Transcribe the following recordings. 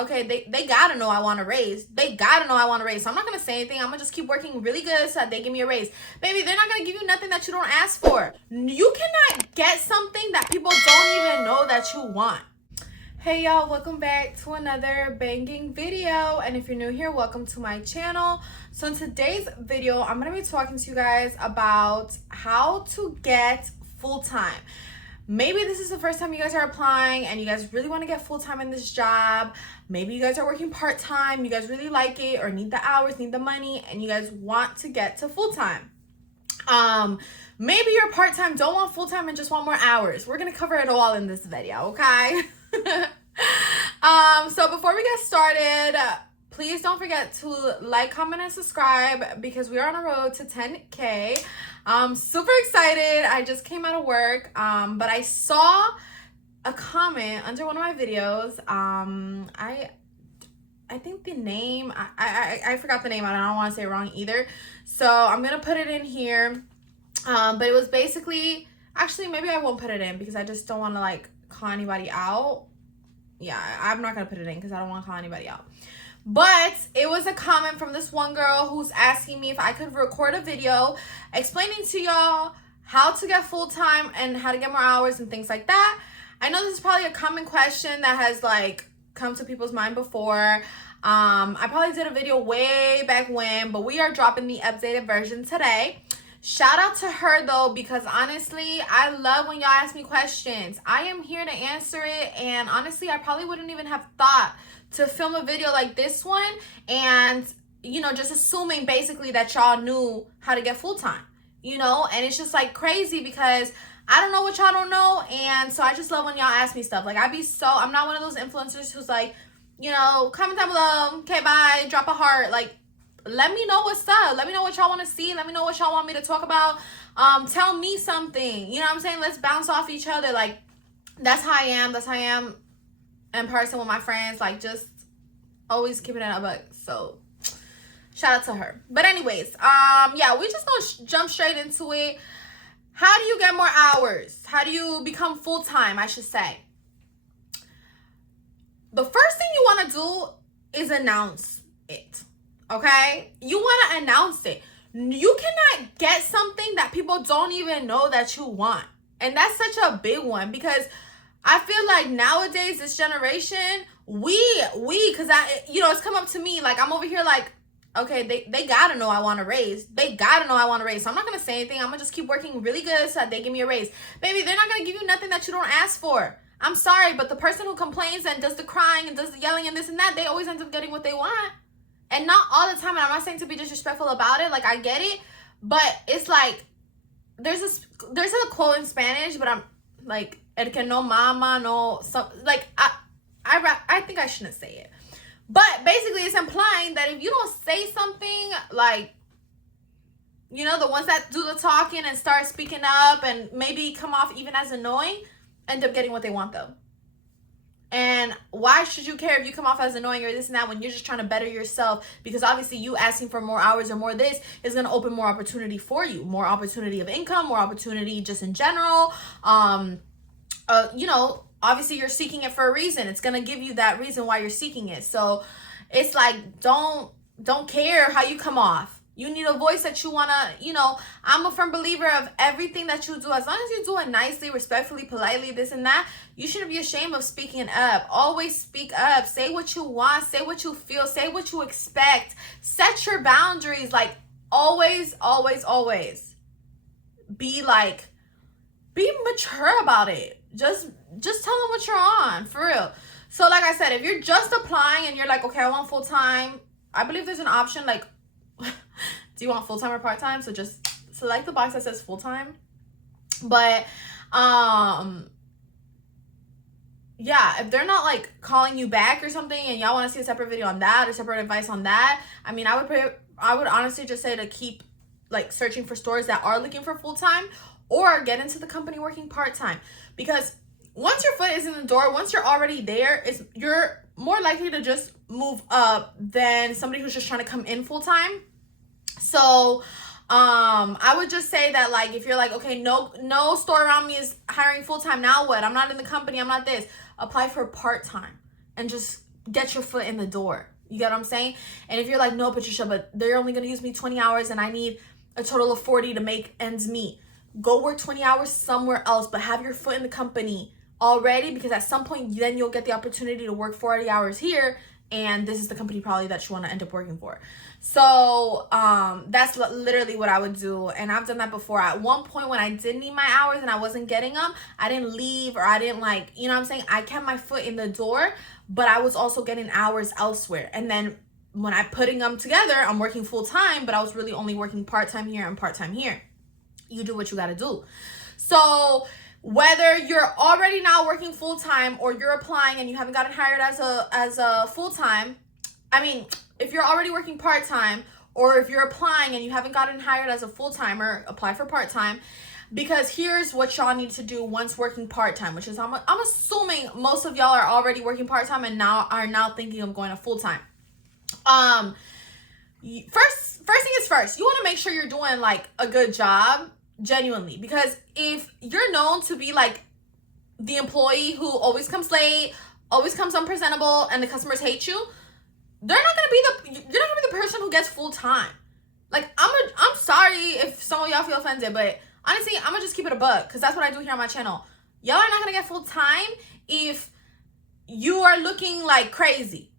Okay, they gotta know I want a raise. They gotta know I want a raise. So I'm not gonna say anything. I'm gonna just keep working really good so that they give me a raise. Baby, they're not gonna give you nothing that you don't ask for. You cannot get something that people don't even know that you want. Hey y'all, welcome back to another banging video. And if you're new here, welcome to my channel. So in today's video, I'm gonna be talking to you guys about how to get full-time. Maybe this is the first time you guys are applying and you guys really want to get full-time in this job. Maybe you guys are working part-time, you guys really like it or need the hours, need the money, and you guys want to get to full-time. Maybe you're part-time, don't want full-time, and just want more hours. We're gonna cover it all in this video, okay? So before we get started, please don't forget to like, comment, and subscribe because we are on a road to 10K. I'm super excited. I just came out of work, but I saw a comment under one of my videos. I think the name, I forgot the name. I don't want to say it wrong either. So I'm going to put it in here. But it was basically, actually, maybe I won't put it in because I just don't want to like call anybody out. Yeah, I'm not going to put it in because I don't want to call anybody out. But it was a comment from this one girl who's asking me if I could record a video explaining to y'all how to get full-time and how to get more hours and things like that. I know this is probably a common question that has like come to people's mind before. I probably did a video way back when, but we are dropping the updated version today. Shout out to her though, because honestly, I love when y'all ask me questions. I am here to answer it, and honestly, I probably wouldn't even have thought to film a video like this one and, you know, just assuming basically that y'all knew how to get full-time, you know, and it's just like crazy because I don't know what y'all don't know, and so I just love when y'all ask me stuff. Like I'm not one of those influencers who's like, you know, comment down below, okay, bye, drop a heart, like, let me know what's up. Let me know what y'all want to see. Let me know what y'all want me to talk about. Tell me something. You know what I'm saying? Let's bounce off each other. Like, that's how I am. That's how I am in person with my friends. Like, just always keeping it up. So, shout out to her. But anyways, yeah, we just gonna jump straight into it. How do you get more hours? How do you become full-time, I should say? The first thing you want to do is announce it. Okay, you want to announce it. You cannot get something that people don't even know that you want, and that's such a big one because I feel like nowadays, this generation, because it's come up to me like I'm over here like, okay, they gotta know I want a raise. They gotta know I want a raise. So I'm not gonna say anything. I'm gonna just keep working really good so that they give me a raise. Baby, they're not gonna give you nothing that you don't ask for. I'm sorry, but the person who complains and does the crying and does the yelling and this and that, they always end up getting what they want. And not all the time, and I'm not saying to be disrespectful about it, like, I get it, but it's like, there's a quote in Spanish, but I'm, like, el que no mama, no, like, I think I shouldn't say it, but basically, it's implying that if you don't say something, like, you know, the ones that do the talking and start speaking up and maybe come off even as annoying, end up getting what they want, though. And why should you care if you come off as annoying or this and that when you're just trying to better yourself? Because obviously you asking for more hours or more this is going to open more opportunity for you. More opportunity of income, more opportunity just in general. You know, obviously you're seeking it for a reason. It's going to give you that reason why you're seeking it. So it's like, don't care how you come off. You need a voice that you want to, you know, I'm a firm believer of everything that you do. As long as you do it nicely, respectfully, politely, this and that, you shouldn't be ashamed of speaking up. Always speak up. Say what you want. Say what you feel. Say what you expect. Set your boundaries. Like, always, always, always be mature about it. Just tell them what you're on, for real. So like I said, if you're just applying and you're like, okay, I want full-time, I believe there's an option like, do you want full-time or part-time? So just select the box that says full-time. But yeah, if they're not like calling you back or something and y'all want to see a separate video on that or separate advice on that, I mean, I would honestly just say to keep like searching for stores that are looking for full-time, or get into the company working part-time, because once your foot is in the door, once you're already there, you're more likely to just move up than somebody who's just trying to come in full-time. So I would just say that, like, if you're like, okay, no store around me is hiring full-time, now what? I'm not in the company, I'm not this. Apply for part-time and just get your foot in the door. You get what I'm saying? And if you're like, no, Patricia, but they're only going to use me 20 hours and I need a total of 40 to make ends meet. Go work 20 hours somewhere else, but have your foot in the company already, because at some point then you'll get the opportunity to work 40 hours here, and this is the company probably that you want to end up working for. So that's literally what I would do, and I've done that before. At one point when I did need my hours and I wasn't getting them, I didn't leave, or I didn't like, you know what I'm saying, I kept my foot in the door, but I was also getting hours elsewhere. And then when I'm putting them together, I'm working full-time, but I was really only working part-time here and part-time here. You do what you got to do. So whether you're already now working full-time or you're applying and you haven't gotten hired as a full-time, I mean, if you're already working part-time, or if you're applying and you haven't gotten hired as a full-timer, apply for part-time, because here's what y'all need to do once working part-time, which is I'm assuming most of y'all are already working part-time and are now thinking of going to full-time. First thing is first, you want to make sure you're doing like a good job, genuinely, because if you're known to be like the employee who always comes late, always comes unpresentable, and the customers hate you, you're not gonna be the person who gets full time. Like, I'm sorry if some of y'all feel offended, but honestly, I'm gonna just keep it a buck, because that's what I do here on my channel. Y'all are not gonna get full time if you are looking like crazy,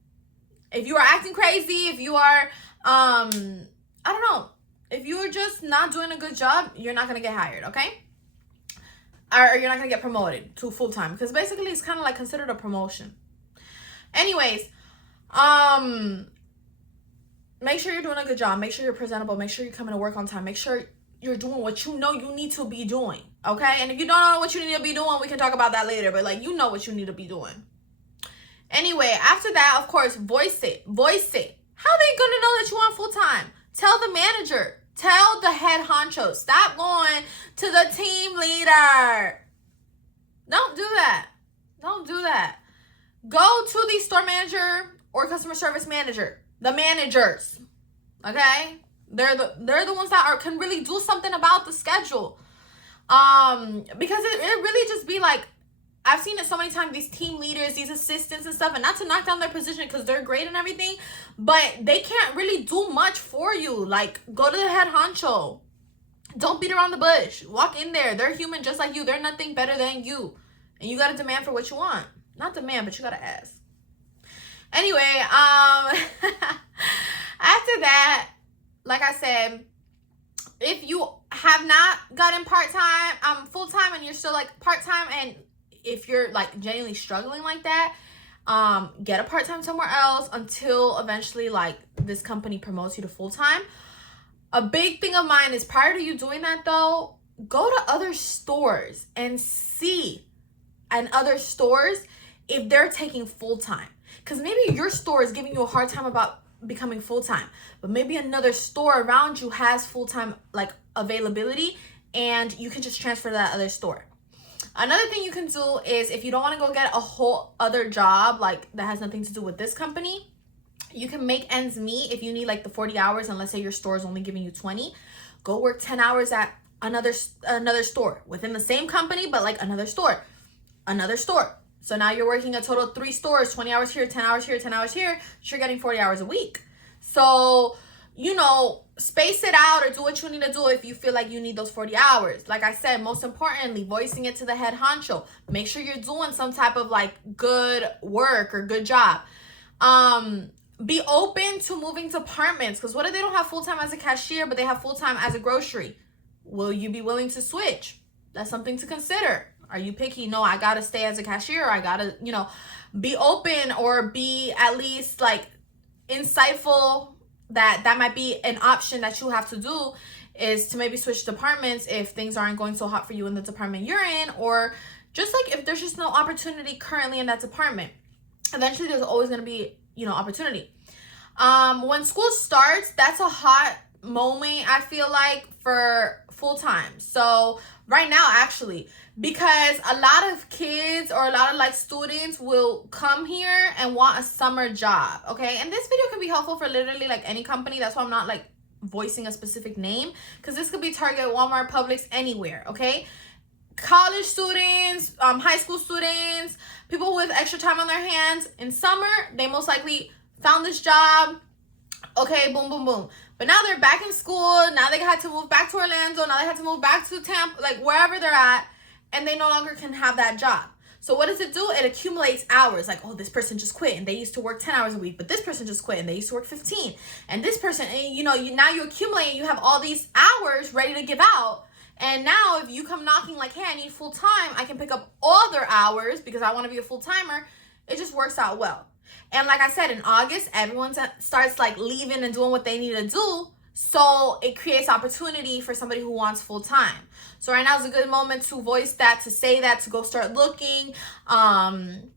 if you are acting crazy, if you are I don't know, if you are just not doing a good job, you're not gonna get hired, okay? Or you're not gonna get promoted to full time, because basically it's kind of like considered a promotion. Anyways, make sure you're doing a good job. Make sure you're presentable. Make sure you're coming to work on time. Make sure you're doing what you know you need to be doing, okay? And if you don't know what you need to be doing, we can talk about that later, but like, you know what you need to be doing. Anyway, after that, of course, voice it. How are they gonna know that you want full time? Tell the manager. Tell the head honcho. Stop going to the team leader. Don't do that. Don't do that. Go to the store manager or customer service manager. The managers. Okay? They're the ones that can really do something about the schedule. Because it really just be like, I've seen it so many times, these team leaders, these assistants and stuff, and not to knock down their position because they're great and everything, but they can't really do much for you. Like, go to the head honcho. Don't beat around the bush. Walk in there. They're human just like you. They're nothing better than you. And you got to demand for what you want. Not demand, but you got to ask. Anyway, after that, like I said, if you have not gotten part-time, full-time, and you're still like part-time, and if you're like genuinely struggling like that, get a part-time somewhere else until eventually like this company promotes you to full-time. A big thing of mine is, prior to you doing that though, go to other stores and see in other stores if they're taking full-time. Because maybe your store is giving you a hard time about becoming full-time, but maybe another store around you has full-time like availability, and you can just transfer to that other store. Another thing you can do is, if you don't want to go get a whole other job like that has nothing to do with this company, you can make ends meet. If you need like the 40 hours, and let's say your store is only giving you 20, go work 10 hours at another store within the same company, but like another store. So now you're working a total of 3 stores, 20 hours here, 10 hours here, 10 hours here. So you're getting 40 hours a week. So, you know, space it out, or do what you need to do if you feel like you need those 40 hours. Like I said, most importantly, voicing it to the head honcho. Make sure you're doing some type of like good work or good job. Be open to moving departments, because what if they don't have full-time as a cashier, but they have full-time as a grocery? Will you be willing to switch? That's something to consider. Are you picky? No, I gotta stay as a cashier. I gotta, you know, be open, or be at least like insightful that might be an option that you have to do, is to maybe switch departments if things aren't going so hot for you in the department you're in, or just like if there's just no opportunity currently in that department. Eventually there's always going to be, you know, opportunity. When school starts, that's a hot moment, I feel like, for full-time. So right now, actually, because a lot of kids or a lot of like students will come here and want a summer job, okay? And this video can be helpful for literally like any company. That's why I'm not like voicing a specific name, because this could be Target, Walmart, Publix, anywhere, okay? college students, high school students, people with extra time on their hands. In summer, they most likely found this job. Okay, boom, boom, boom. But now they're back in school. Now they had to move back to Orlando. Now they had to move back to Tampa, like wherever they're at, and they no longer can have that job. So what does it do? It accumulates hours. Like, oh, this person just quit and they used to work 10 hours a week, but this person just quit and they used to work 15. And this person, and you know, now you accumulate and you have all these hours ready to give out. And now if you come knocking like, hey, I need full time, I can pick up all their hours because I want to be a full timer. It just works out well. And like I said, in August, everyone starts like leaving and doing what they need to do. So it creates opportunity for somebody who wants full time. So right now is a good moment to voice that, to say that, to go start looking, and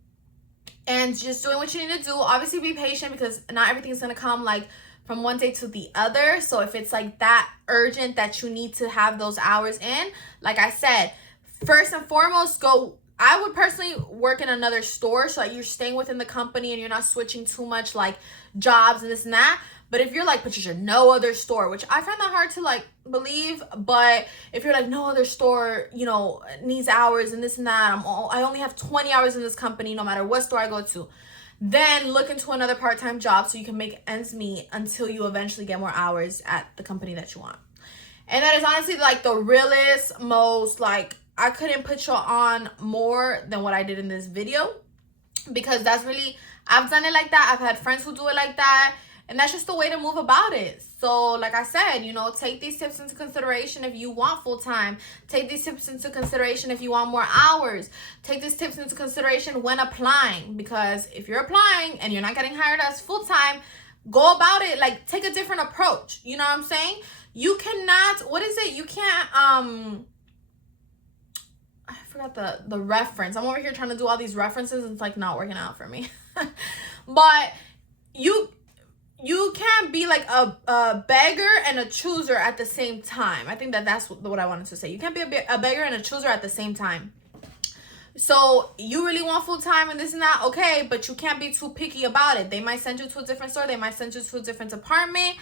just doing what you need to do. Obviously be patient because not everything's going to come like from one day to the other. So if it's like that urgent that you need to have those hours in, like I said, first and foremost, I would personally work in another store so that you're staying within the company and you're not switching too much like jobs and this and that. But if you're like, Patricia, no other store, which I find that hard to like believe, but if you're like, no other store, you know, needs hours and this and that, I only have 20 hours in this company no matter what store I go to, then look into another part-time job so you can make ends meet until you eventually get more hours at the company that you want. And that is honestly like the realest, most like, I couldn't put you on more than what I did in this video, because that's really, I've done it like that. I've had friends who do it like that, and that's just the way to move about it. So like I said, you know, take these tips into consideration if you want full time. Take these tips into consideration if you want more hours. Take these tips into consideration when applying, because if you're applying and you're not getting hired as full time, go about it like, take a different approach. You know what I'm saying? You cannot, what is it? You can't, I forgot the reference. I'm over here trying to do all these references and it's like not working out for me. But you can't be like a beggar and a chooser at the same time. I think that's what I wanted to say. You can't be a beggar and a chooser at the same time. So you really want full time and this and that, okay, but you can't be too picky about it. They might send you to a different store. They might send you to a different department.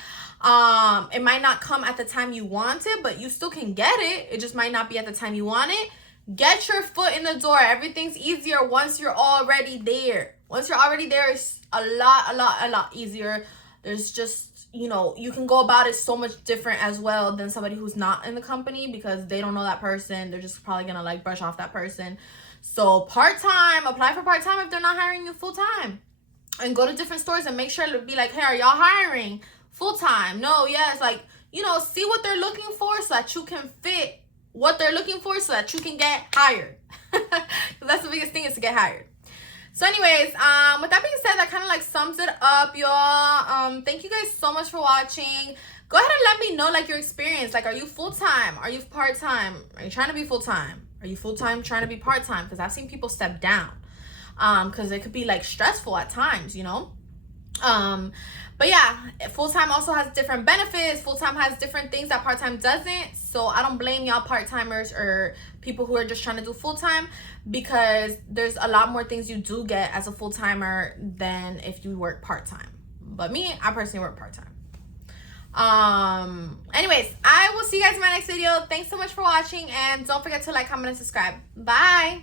It might not come at the time you want it, but you still can get it. It just might not be at the time you want it. Get your foot in the door. Everything's easier once you're already there. Once you're already there, it's a lot easier. There's just, you know, you can go about it so much different as well than somebody who's not in the company, because they don't know that person. They're just probably gonna like brush off that person. So part-time, apply for part-time if they're not hiring you full-time. And go to different stores and make sure to be like, hey, are y'all hiring full-time? No, yes, like, you know, see what they're looking for so that you can fit what they're looking for so that you can get hired. Because that's the biggest thing, is to get hired. So anyways, with that being said, that kind of like sums it up, y'all. Thank you guys so much for watching. Go ahead and let me know like your experience. Like, are you full-time? Are you part-time? Are you trying to be full-time? Are you full-time trying to be part-time? Because I've seen people step down. Because it could be like stressful at times, you know. But yeah, full-time also has different benefits. Full-time has different things that part-time doesn't. So I don't blame y'all part-timers or people who are just trying to do full-time, because there's a lot more things you do get as a full-timer than if you work part-time. But me, I personally work part-time. Anyways, I will see you guys in my next video. Thanks so much for watching, and don't forget to like, comment, and subscribe. Bye.